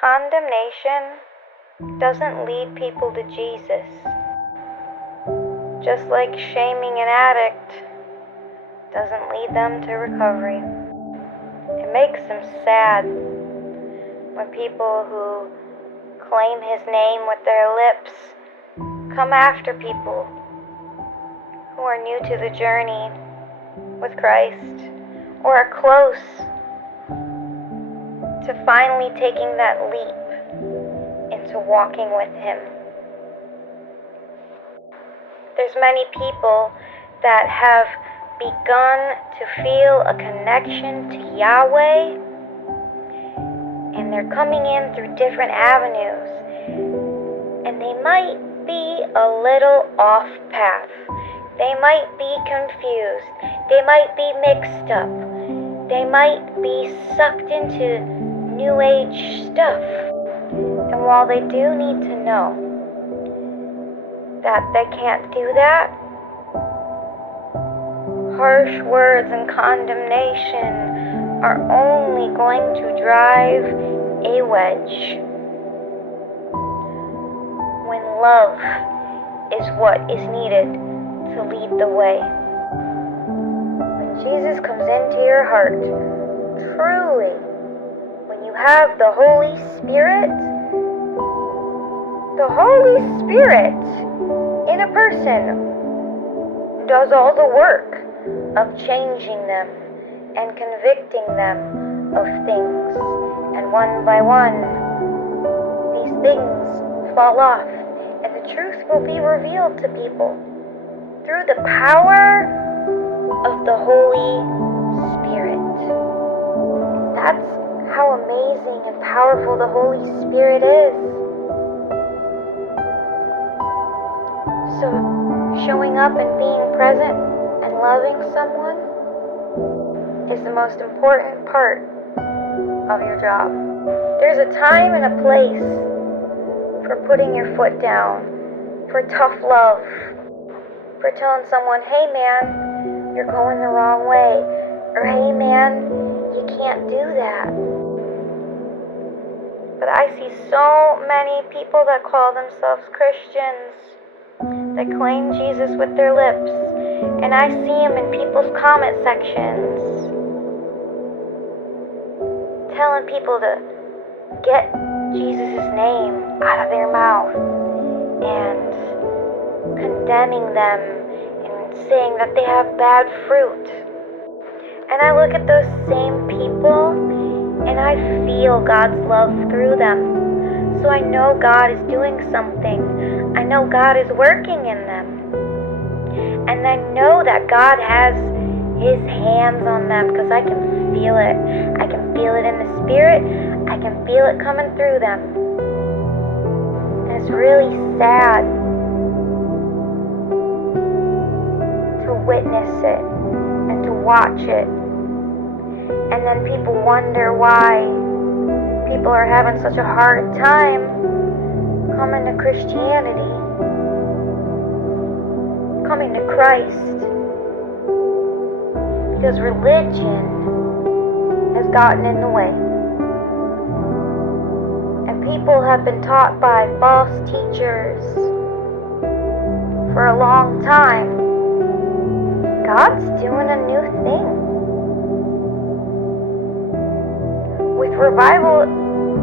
Condemnation doesn't lead people to Jesus. Just like shaming an addict doesn't lead them to recovery. It makes them sad when people who claim His name with their lips come after people who are new to the journey with Christ or are close to finally taking that leap into walking with Him. There's many people that have begun to feel a connection to Yahweh, and they're coming in through different avenues, and they might be a little off path. They might be confused. They might be mixed up. They might be sucked into New Age stuff. And while they do need to know that they can't do that, harsh words and condemnation are only going to drive a wedge when love is what is needed to lead the way. When Jesus comes into your heart, truly, when you have the Holy Spirit in a person does all the work of changing them and convicting them of things. And one by one, these things fall off, and the truth will be revealed to people through the power of the Holy Spirit. That's how amazing and powerful the Holy Spirit is. So, showing up and being present and loving someone is the most important part of your job. There's a time and a place for putting your foot down, for tough love, for telling someone, hey man, you're going the wrong way, or hey man, you can't do that. But I see so many people that call themselves Christians that claim Jesus with their lips, and I see them in people's comment sections telling people to get Jesus' name out of their mouth and condemning them and saying that they have bad fruit. And I look at those same people and I feel God's love through them. So I know God is doing something. I know God is working in them. And I know that God has His hands on them because I can feel it. I can feel it in the Spirit. I can feel it coming through them. And it's really sad to witness it and to watch it. And then people wonder why people are having such a hard time coming to Christianity, coming to Christ, because religion has gotten in the way. And people have been taught by false teachers for a long time. God's doing a new thing. With revival,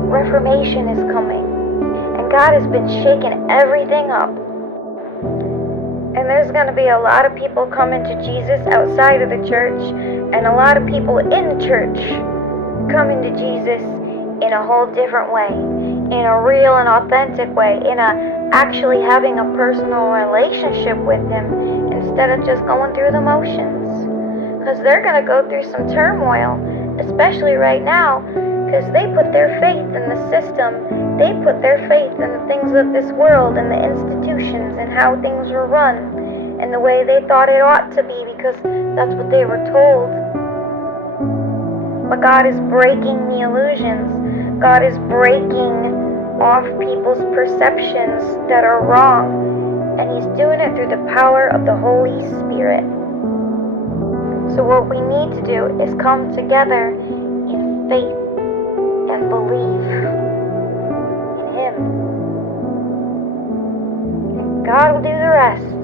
reformation is coming, and God has been shaking everything up. And there's going to be a lot of people coming to Jesus outside of the church, and a lot of people in the church coming to Jesus in a whole different way, in a real and authentic way, in a actually having a personal relationship with Him instead of just going through the motions. Because they're going to go through some turmoil, especially right now, because they put their faith in the system. They put their faith in the things of this world and the institutions and how things were run and the way they thought it ought to be because that's what they were told. But God is breaking the illusions. God is breaking off people's perceptions that are wrong, and He's doing it through the power of the Holy Spirit. So what we need to do is come together in faith and believe God will do the rest.